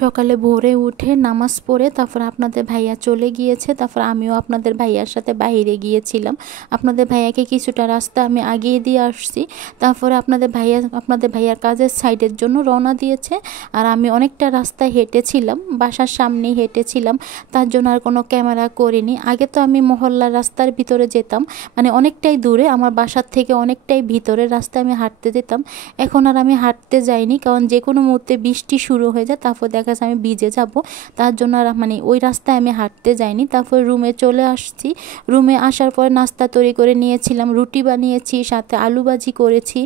সকালে ভোরে উঠে নামাজ পড়ে তারপর আপনাদের ভাইয়া চলে গিয়েছে, তারপর আমিও আপনাদের ভাইয়ার সাথে বাইরে গিয়েছিলাম। আপনাদের ভাইয়াকে কিছুটা রাস্তা আমি আগিয়ে দিয়ে আসছি। তারপরে আপনাদের ভাইয়ার কাজের সাইডের জন্য রওনা দিয়েছে। আর আমি অনেকটা রাস্তা হেঁটেছিলাম, বাসার সামনেই হেঁটেছিলাম, তার জন্য আর কোনো ক্যামেরা করিনি। আগে তো আমি মহল্লার রাস্তার ভিতরে যেতাম, মানে অনেকটাই দূরে, আমার বাসার থেকে অনেকটাই ভিতরের রাস্তায় আমি হাঁটতে যেতাম। এখন আর আমি হাঁটতে যাইনি, কারণ যে কোনো মুহূর্তে বৃষ্টি শুরু হয়ে যায়, তারপর দেখা যাচ্ছে আমি ভিজে যাব, তার জন্য আর মানে ওই রাস্তায় আমি হাঁটতে যাইনি। তারপর রুমে চলে আসছি। রুমে আসার পর নাস্তা তৈরি করে নিয়েছিলাম, রুটি বানিয়েছি, সাথে আলু ভাজি করেছি,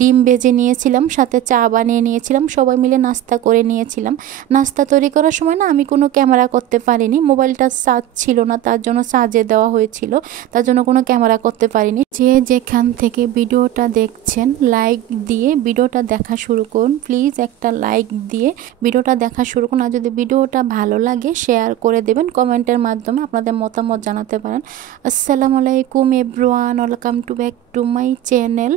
ডিম ভেজে নিয়েছিলাম, সাথে চা বানিয়ে নিয়েছিলাম, সবাই মিলে নাস্তা করে নিয়েছিলাম। নাস্তা তৈরি করার সময় না আমি কোনো ক্যামেরা করতে পারিনি, মোবাইলটা চার্জ ছিল না, তার জন্য চার্জে দেওয়া হয়েছিল, তার জন্য কোনো ক্যামেরা করতে পারিনি। যে যেখান থেকে ভিডিওটা দেখছেন লাইক দিয়ে ভিডিওটা দেখা শুরু করুন, প্লিজ একটা লাইক দিয়ে ভিডিওটা দেখা শুরু করুন। আর যদি ভিডিওটা ভালো লাগে শেয়ার করে দেবেন, কমেন্টের মাধ্যমে আপনাদের মতামত জানাতে পারেন। আসসালামু আলাইকুম everyone, welcome to back to my channel.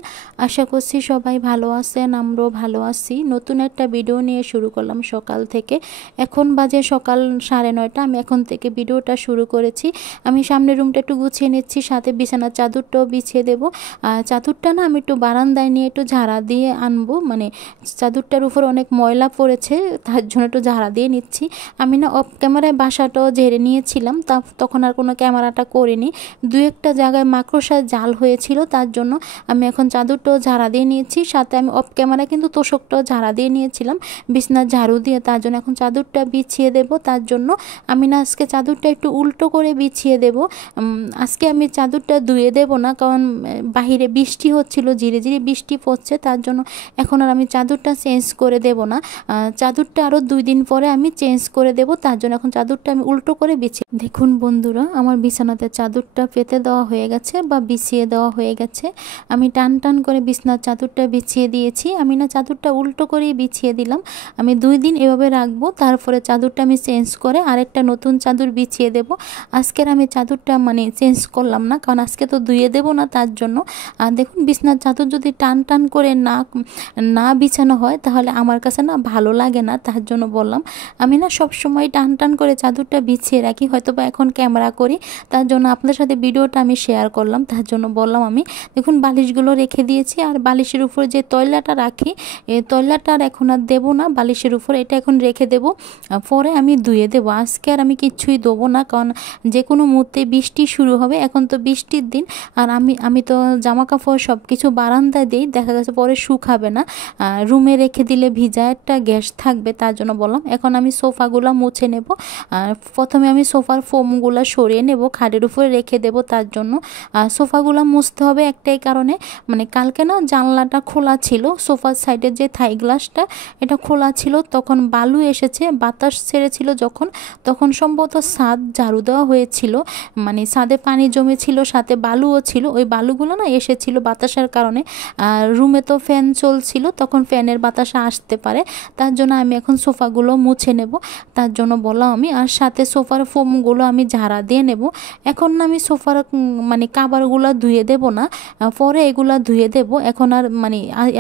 আশা করছি সবাই ভালো আছেন, আমরাও ভালো আছি। নতুন একটা ভিডিও নিয়ে শুরু করলাম সকাল থেকে। এখন বাজে সকাল 9:30, আমি এখন থেকে ভিডিওটা শুরু করেছি। আমি সামনের রুমটা একটু গুছিয়ে নিচ্ছি, সাথে বিছানার চাদরটাও বিছিয়ে দেবো। চাদরটা না আমি একটু বারান্দায় নিয়ে একটু ঝাড়া দিয়ে আনবো, মানে চাদরটার উপর অনেক ময়লা পড়েছে, তার জন্য একটু ঝাড়া দিয়ে নিচ্ছি। আমি না অফ ক্যামেরায় বাসাটাও ঝেড়ে নিয়েছিলাম, তখন আর কোনো ক্যামেরাটা করিনি। দু একটা জায়গায় মাকড়সার জাল হয়েছিল, তার জন্য আমি এখন চাদরটাও ঝাড়া দিয়ে নিয়েছি, সাথে আমি অফ ক্যামেরায় কিন্তু তোষকটাও ঝাড়া দিয়ে নিয়েছিলাম বিছনার ঝাড়ু দিয়ে, তার জন্য এখন চাদরটা বিছিয়ে দেব। তার জন্য আমি না আজকে চাদরটা একটু উল্টো করে বিছিয়ে দেব। আজকে আমি চাদরটা ধুয়ে দেব না, কারণ বাহিরে বৃষ্টি হচ্ছিল, ধীরে ধীরে বৃষ্টি পড়ছে, তার জন্য এখন আর আমি চাদরটা চেঞ্জ করে দেব না। চাদরটা আরও 2 দিন পরে আমি চেঞ্জ করে দেব, তার জন্য এখন চাদরটা আমি উল্টো করে বিছিয়ে। দেখুন বন্ধুরা, আমার বিছানাতে চাদরটা পেতে দেওয়া হয়ে গেছে বা বিছিয়ে দেওয়া হয়ে গেছে। আমি টান টান করে বিছানার চাদরটা বিছিয়ে দিয়েছি। আমি না চাদরটা উল্টো করেই বিছিয়ে দিলাম। আমি 2 দিন এভাবে রাখবো, তারপরে চাদরটা আমি চেঞ্জ করে আরেকটা নতুন চাদর বিছিয়ে দেব। আজকের আমি চাদরটা মানে চেঞ্জ করলাম না, কারণ আজকে তো ধুয়ে দেব না, তার জন্য। আর দেখুন, বিছানার চাদর যদি টান টান করে না বিছানো হয় তাহলে আমার কাছে না ভালো লাগে না, তার জন্য বললাম। আমি না সব সময় টান টান করে চাদরটা বিছিয়ে রাখি, হয়তো বা এখন ক্যামেরা করি, তার জন্য আপনাদের সাথে ভিডিওটা আমি শেয়ার করলাম, তার জন্য বললাম। আমি দেখুন বালিশগুলো রেখে দিয়েছি, আর বালিশের উপর যে তৈলাটা রাখি, এই তৈলাটা আর এখন আর দেবো না বালিশের উপর, এটা এখন রেখে দেব, পরে আমি ধুয়ে দেবো। আজকে আর আমি কিচ্ছুই দেবো না, কারণ যে কোনো মুহূর্তে বৃষ্টি শুরু হবে, এখন তো বৃষ্টির দিন। আর আমি তো জামা কাপড় সব কিছু বারান্দায় দিই, দেখা গেছে পরে শুকাবে না, রুমে রেখে দিলে ভিজা একটা গ্যাস থাকবে, তার জন্য বললাম। এখন আমি সোফাগুলো মুছে নেব। প্রথমে আমি সোফার ফোমগুলো সরিয়ে নেব, খাটের উপরে রেখে দেব, তার জন্য। সোফাগুলো মুছতে হবে একটাই কারণে, মানে কালকে না জানলাটা খোলা ছিল, সোফার সাইডের যে থাই গ্লাসটা এটা খোলা ছিল, তখন বালু এসেছে, বাতাস ছেড়েছিল তখন সম্ভবত ছাদ ঝাড়ু দেওয়া হয়েছিল, মানে ছাদে পানি জমেছিল, সাথে বালুও ছিল, ওই বালুগুলো না এসেছিল বাতাসের কারণে। রুমে তো ফ্যান চলছিল, তখন ফ্যানের বাতাস আসতে পারে, তার জন্য আমি এখন সোফাগুলো মুছে নেব, তার জন্য বললাম আমি। আর সাথে সোফার ফোমগুলো আমি ঝাড়া দিয়ে নেব। এখন না আমি সোফার মানে কাভারগুলো ধুয়ে দেব না, পরে এগুলা ধুয়ে দেব। এখন আর মানে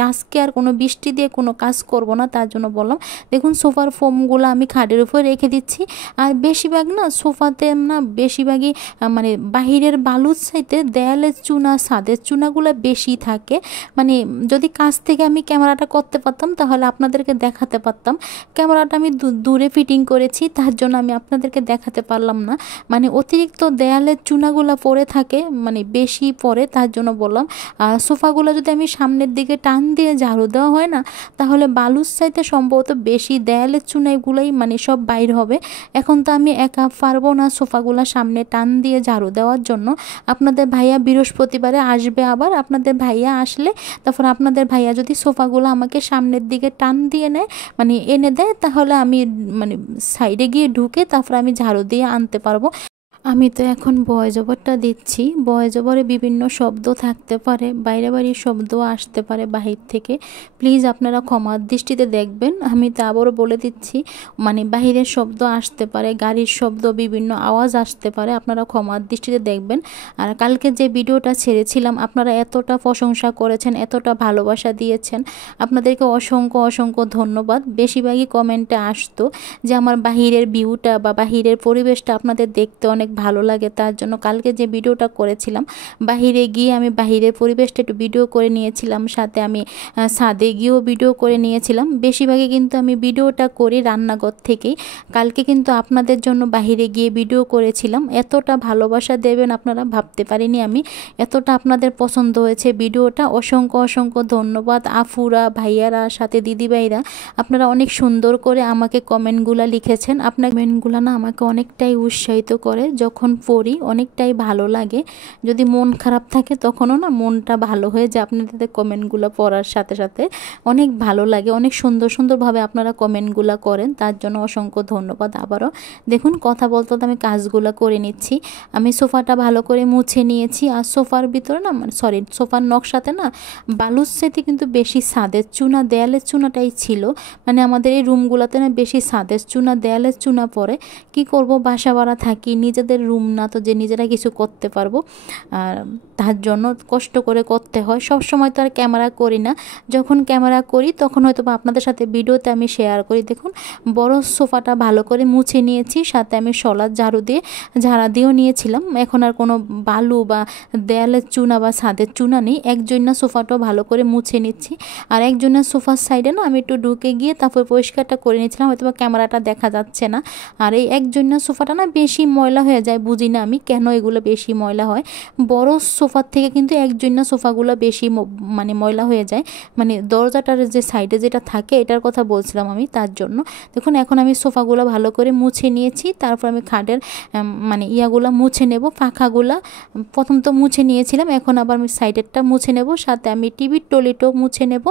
আজকে আর কোনো বৃষ্টি দিয়ে কোনো কাজ করব না, তার জন্য বললাম। দেখুন সোফার ফোমগুলো আমি খাটের উপরে রেখে দিচ্ছি। আর বেশিরভাগ না সোফাতে না বেশিরভাগই মানে বাহিরের বালুর চাইতে দেয়ালের চুনা, ছাদের চুনাগুলো বেশি থাকে। মানে যদি কাছ থেকে আমি ক্যামেরাটা করতে পারতাম তাহলে আপনাদেরকে দেখাতে পারতাম। ক্যামেরাটা আমি দূরে ফিটিং করেছি, তার জন্য আমি আপনাদেরকে দেখাতে পারলাম না। মানে অতিরিক্ত দেয়ালের চুনাগুলো পড়ে থাকে, মানে বেশি পড়ে, তার জন্য বললাম। আর সোফাগুলো যদি আমি সামনের দিকে টান দিয়ে ঝাড়ু দেওয়া হয় না, তাহলে বালুর চাইতে সম্ভবত বেশি দেয়ালের চুনাগুলোই মানে সব বাইর হবে। এখন তো আমি একা পারবো না সোফাগুলো সামনে টান দিয়ে ঝাড়ু দেওয়ার জন্য। আপনাদের ভাইয়া বৃহস্পতিবারে আসবে, আবার আপনাদের ভাইয়া আসলে তারপর আপনাদের ভাইয়া যদি সোফাগুলো আমাকে সামনের দিকে টান দিয়ে নেয়, মানে এনে দেয়, তাহলে আমি মানে সাইডে গিয়ে ঢুকে তারপর আমি ঝাড়ু দিয়ে আনতে পারবো। আমি তো এখন ভয়েস ওভারটা দিচ্ছি। ভয়েস ওভারে বিভিন্ন শব্দ থাকতে পারে, বাইরে বাইরের শব্দও আসতে পারে বাহির থেকে। প্লিজ আপনারা ক্ষমার দৃষ্টিতে দেখবেন। আমি তো আবারও বলে দিচ্ছি, মানে বাহিরের শব্দ আসতে পারে, গাড়ির শব্দ, বিভিন্ন আওয়াজ আসতে পারে, আপনারা ক্ষমার দৃষ্টিতে দেখবেন। আর কালকে যে ভিডিওটা ছেড়েছিলাম, আপনারা এতটা প্রশংসা করেছেন, এতটা ভালোবাসা দিয়েছেন, আপনাদেরকে অসংখ্য অসংখ্য ধন্যবাদ। বেশিরভাগই কমেন্টে আসতো যে আমার বাহিরের ভিউটা বা বাহিরের পরিবেশটা আপনাদের দেখতে অনেক ভালো লাগে। তার জন্য কালকে যে ভিডিওটা করেছিলাম, বাহিরে গিয়ে আমি বাহিরের পরিবেশটা একটু ভিডিও করে নিয়েছিলাম, সাথে আমি ছাদে গিয়েও ভিডিও করে নিয়েছিলাম। বেশিরভাগই কিন্তু আমি ভিডিওটা করি রান্নাঘর থেকেই। কালকে কিন্তু আপনাদের জন্য বাহিরে গিয়ে ভিডিও করেছিলাম। এতটা ভালোবাসা দেবেন আপনারা ভাবতে পারিনি আমি, এতটা আপনাদের পছন্দ হয়েছে ভিডিওটা। অসংখ্য অসংখ্য ধন্যবাদ আফুরা, ভাইয়ারা, সাথে দিদিভাইরা। আপনারা অনেক সুন্দর করে আমাকে কমেন্টগুলো লিখেছেন। আপনার কমেন্টগুলো না আমাকে অনেকটাই উৎসাহিত করে, যখন পড়ি অনেকটাই ভালো লাগে। যদি মন খারাপ থাকে তখনও না মনটা ভালো হয়ে যায় আপনাদের কমেন্টগুলো পড়ার সাথে সাথে। অনেক ভালো লাগে, অনেক সুন্দর সুন্দরভাবে আপনারা কমেন্টগুলো করেন, তার জন্য অসংখ্য ধন্যবাদ আবারও। দেখুন কথা বলতে আমি কাজগুলো করে নিচ্ছি। আমি সোফাটা ভালো করে মুছে নিয়েছি। আর সোফার ভিতরে না, মানে সরি, সোফার নকশাতে না বালুর সাথে কিন্তু বেশি ছাদের চুনা, দেয়ালের চুনাটাই ছিল। মানে আমাদের এই রুমগুলোতে না বেশি ছাদের চুনা, দেয়ালের চুনা পড়ে। কি করব, বাসা ভাড়া থাকি, নিজেদের রুম না তো যে নিজেরা কিছু করতে পারবো, আর তার জন্য কষ্ট করে করতে হয়। সব সময় তো আর ক্যামেরা করি না, যখন ক্যামেরা করি তখন হয়তো বা আপনাদের সাথে ভিডিওতে আমি শেয়ার করি। দেখুন বড় সোফাটা ভালো করে মুছে নিয়েছি, সাথে আমি শলার ঝাড়া দিয়েও নিয়েছিলাম। এখন আর কোনো বালু বা দেয়ালের চুনা বা ছাদের চুনা নেই। একজন্য সোফাটাও ভালো করে মুছে নিচ্ছি। আর একজন্য সোফার সাইডে না আমি একটু ঢুকে গিয়ে তারপর পরিষ্কারটা করে নিয়েছিলাম, হয়তো বা ক্যামেরাটা দেখা যাচ্ছে না। আর এই একজন্য সোফাটা না বেশি ময়লা হয়ে যায়, বুঝি না আমি কেন এগুলো বেশি ময়লা হয়। বড় সোফার থেকে কিন্তু একজন্য সোফাগুলো বেশি মানে ময়লা হয়ে যায়। মানে দরজাটার যে সাইডে যেটা থাকে এটার কথা বলছিলাম আমি, তার জন্য। দেখুন এখন আমি সোফাগুলো ভালো করে মুছে নিয়েছি। তারপর আমি খাটের মানে ইয়াগুলো মুছে নেব, পাখাগুলা প্রথম তো মুছে নিয়েছিলাম, এখন আবার আমি সাইডেরটা মুছে নেব, সাথে আমি টিভির টলিটাও মুছে নেব,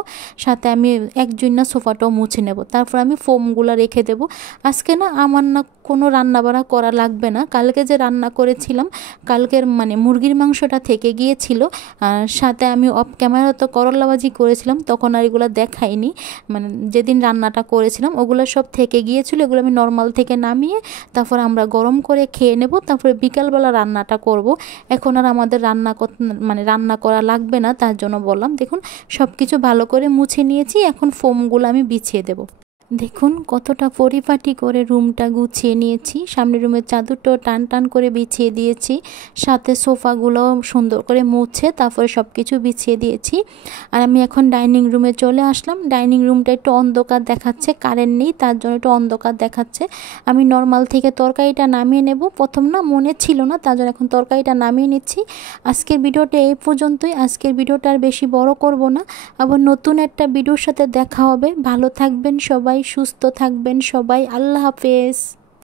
সাথে আমি একজন্য সোফাটাও মুছে নেব। তারপর আমি ফোমগুলো রেখে দেব। আজকে না আমার না কোনো রান্নাবাড়া করা লাগবে না। কালকে যে রান্না করেছিলাম, কালকের মানে মুরগির মাংসটা থেকে গিয়েছিল। আর সাথে আমি অফ ক্যামেরা তো করলা ভাজি করেছিলাম, তখন আর এগুলো দেখাইনি। মানে যেদিন রান্নাটা করেছিলাম ওগুলো সব থেকে গিয়েছিল, এগুলো আমি নর্মাল থেকে নামিয়ে তারপর আমরা গরম করে খেয়ে নেব। তারপরে বিকালবেলা রান্নাটা করব। এখন আর আমাদের রান্না করা লাগবে না, তার জন্য বললাম। দেখুন সব কিছু ভালো করে মুছে নিয়েছি, এখন ফোমগুলো আমি বিছিয়ে দেব। দেখুন কতটা পরিপাটি করে রুমটা গুছিয়ে নিয়েছি। সামনের রুমের চাদরটাও টান টান করে বিছিয়ে দিয়েছি, সাথে সোফাগুলো সুন্দর করে মুছে তারপরে সব কিছু বিছিয়ে দিয়েছি। আর আমি এখন ডাইনিং রুমে চলে আসলাম। ডাইনিং রুমটা একটু অন্ধকার দেখাচ্ছে, কারেন্ট নেই, তার জন্য একটু অন্ধকার দেখাচ্ছে। আমি নর্মাল থেকে তরকারিটা নামিয়ে নেব। প্রথম না মনে ছিল না, তার জন্য এখন তরকারিটা নামিয়ে নিচ্ছি। আজকের ভিডিওটা এই পর্যন্তই। আজকের ভিডিওটা আর বেশি বড় করব না। আবার নতুন একটা ভিডিওর সাথে দেখা হবে। ভালো থাকবেন সবাই, সুস্থ থাকবেন সবাই। আল্লাহ হাফেজ।